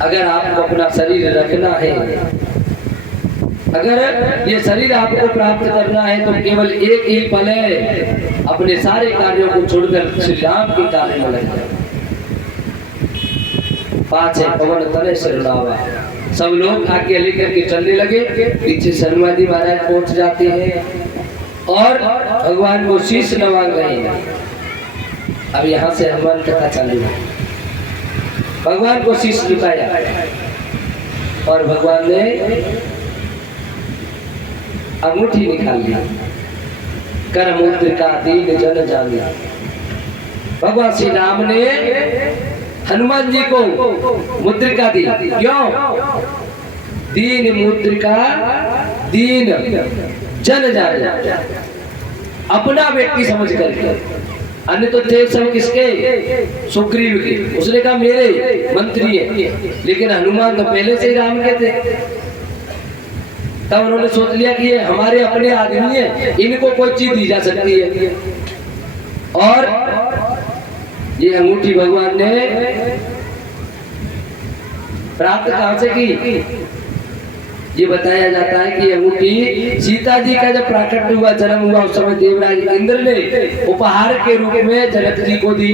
अगर आपको अपना शरीर रखना है, अगर ये शरीर आपको प्राप्त करना है तो केवल एक ही पल है, अपने सारे कार्यों को छोड़कर श्री राम के कार्य में लग जाए। 5 है पवन तले शरणावा। सब लोग आगे लेकर के चलने लगे, पीछे हनुमान जी महाराज पहुंच जाते हैं और भगवान को शीश नवा रहे हैं। अब यहाँ से हनुमान कथा चालू है। भगवान को शीश झुकाया और भगवान ने अंगूठी निकाल ली, कर मुद्रिका दीन जन जानिया। भगवान श्री राम ने हनुमान जी को मुद्रिका दी। क्यों? दीन मुद्रिका दीन जन जानिया, अपना व्यक्ति समझ करके। अन्य तो थे सब किसके? सुग्रीव के। उसने कहा मेरे मंत्री है, लेकिन हनुमान तो पहले से ही राम के थे। तब उन्होंने सोच लिया कि ये हमारे अपने आदमी है, इनको कोई चीज दी जा सकती है। और ये अंगूठी भगवान ने प्राप्त कहां से की? ये बताया जाता है कि अंगूठी सीता जी का जब प्राकट्य हुआ, जन्म हुआ, उस समय देवराज इंद्र ने उपहार के रूप में जनक जी को दी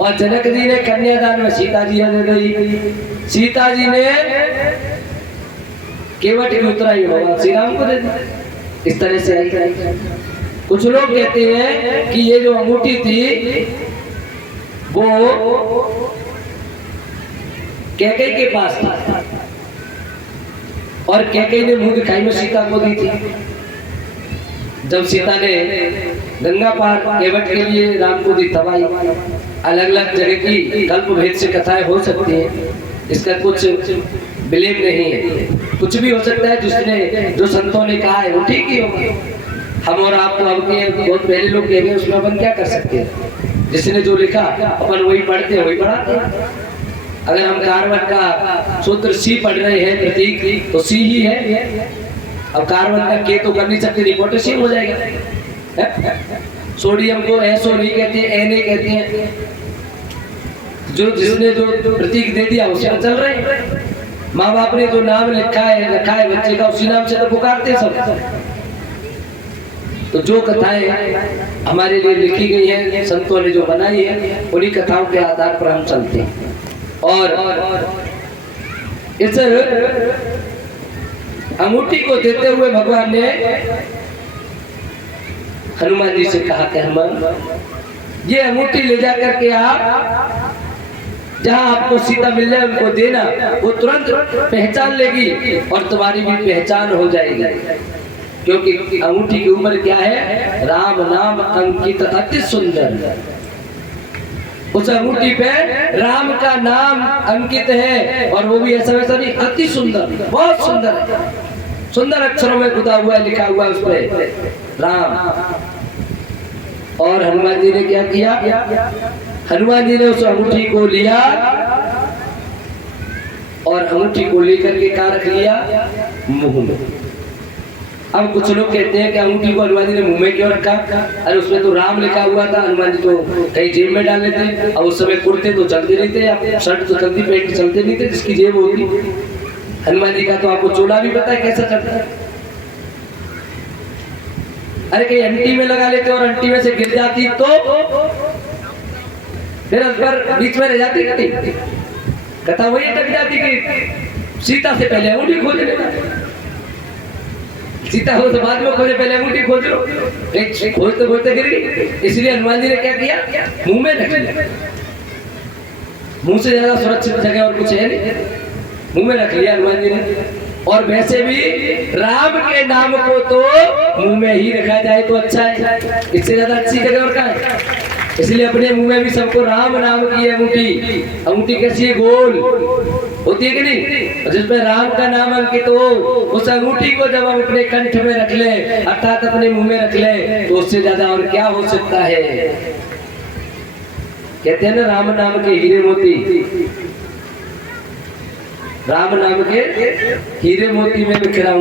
और जनक जी ने कन्यादान में सीता जी दे दी। सीता जी ने केवट की उत्तराई भगवान श्री राम को दे दी। इस तरह से आई। कुछ लोग कहते हैं कि ये जो अंगूठी थी वो कैकेयी के पास था और कैकेयी ने मुंह दिखाई में सीता को दी थी। जब सीता ने गंगा पार केवट के लिए राम को दी तब आई। अलग अलग जगह की कल्प भेद से कथाएं हो सकती हैं, इसका कुछ बिलीव नहीं है। कुछ भी हो सकता है, जिसने जो संतों ने कहा है वो ठीक ही होगा। हम और आप तो अब के बहुत पहले लोग कह गए, उसमें अपन क्या कर सकते हैं? जिसने जो लिखा अपन वही पढ़ते हैं, वही पढ़ाते। अगर हम कार्बन का सूत्र सी पढ़ रहे हैं प्रतीक, तो सी ही है। अब कार्बन का के तो कर नहीं सकते, पोटेशियम हो जाएगा। सोडियम को एसओ नहीं कहते, एन कहते हैं। जो जिसने जो प्रतीक दे दिया उसी में चल रहे हैं। माँ बाप ने जो नाम लिखा है रखा है बच्चे का, उसी नाम से तो पुकारते हैं सब। तो जो कथाएं हमारे लिए लिखी गई हैं, संतों ने जो बनाई है, उन्हीं कथाओं के आधार पर हम चलते हैं। और इस अंगूठी को देते हुए भगवान ने हनुमान जी से कहा कि हनुमान, ये अंगूठी ले जा करके आप जहां आपको सीता मिल जाए उनको देना, वो तुरंत पहचान लेगी और तुम्हारी भी पहचान हो जाएगी। क्योंकि अंगूठी के ऊपर क्या है? राम नाम अंकित अति सुंदर। उस अंगूठी पे राम का नाम अंकित है और वो भी ऐसा वैसा नहीं, अति सुंदर, बहुत सुंदर, सुंदर अक्षरों में खुदा हुआ लिखा हुआ उस पे राम। और हनुमान जी ने क्या किया? हनुमान जी ने उस अंगूठी को लिया और अंगूठी को लेकर के कहाँ रख लिया? मुंह में। अब कुछ लोग कहते हैं कि अंगूठी को हनुमान जी ने मुंह में क्यों रखा? अरे उसमें तो राम लिखा हुआ था, हनुमान जी तो कहीं जेब में डाल लेते। अब उस समय कुर्ते तो चलते नहीं थे, आप शर्ट तो चलती, पैंट चलते नहीं थे जिसकी जेब होती। हनुमान जी का तो आपको चोला भी पता है कैसा चलता है। अरे कहीं अंटी में लगा लेते और अंटी में से गिर जाती तो फिर उस पर बीच में रह जाती नहीं। कथा वही अटक जाती कि सीता से पहले अंगूठी खोज लेना, सीता हो तो बाद में खोजे, पहले अंगूठी खोज लो। खोजते खोजते गिर गई। इसलिए हनुमान जी ने क्या किया? मुंह में रख लिया। मुंह से ज्यादा सुरक्षित जगह और कुछ है नहीं, मुंह में रख लिया हनुमान जी ने। और वैसे भी राम के नाम को तो मुंह में ही रखा जाए तो अच्छा है, इससे ज्यादा अच्छी जगह और कहाँ है? इसलिए अपने मुंह में भी सबको राम नाम की अंगूठी। अंगूठी कैसी है? गोल होती है कि नहीं? जिसमें राम का नाम अंकित हो, उस अंगूठी को जब हम अपने कंठ में रख ले, अर्थात अपने मुंह में रख ले, तो उससे ज्यादा और क्या हो सकता है? कहते हैं ना, राम नाम के हीरे मोती, राम नाम के हीरे मोती में बिखरा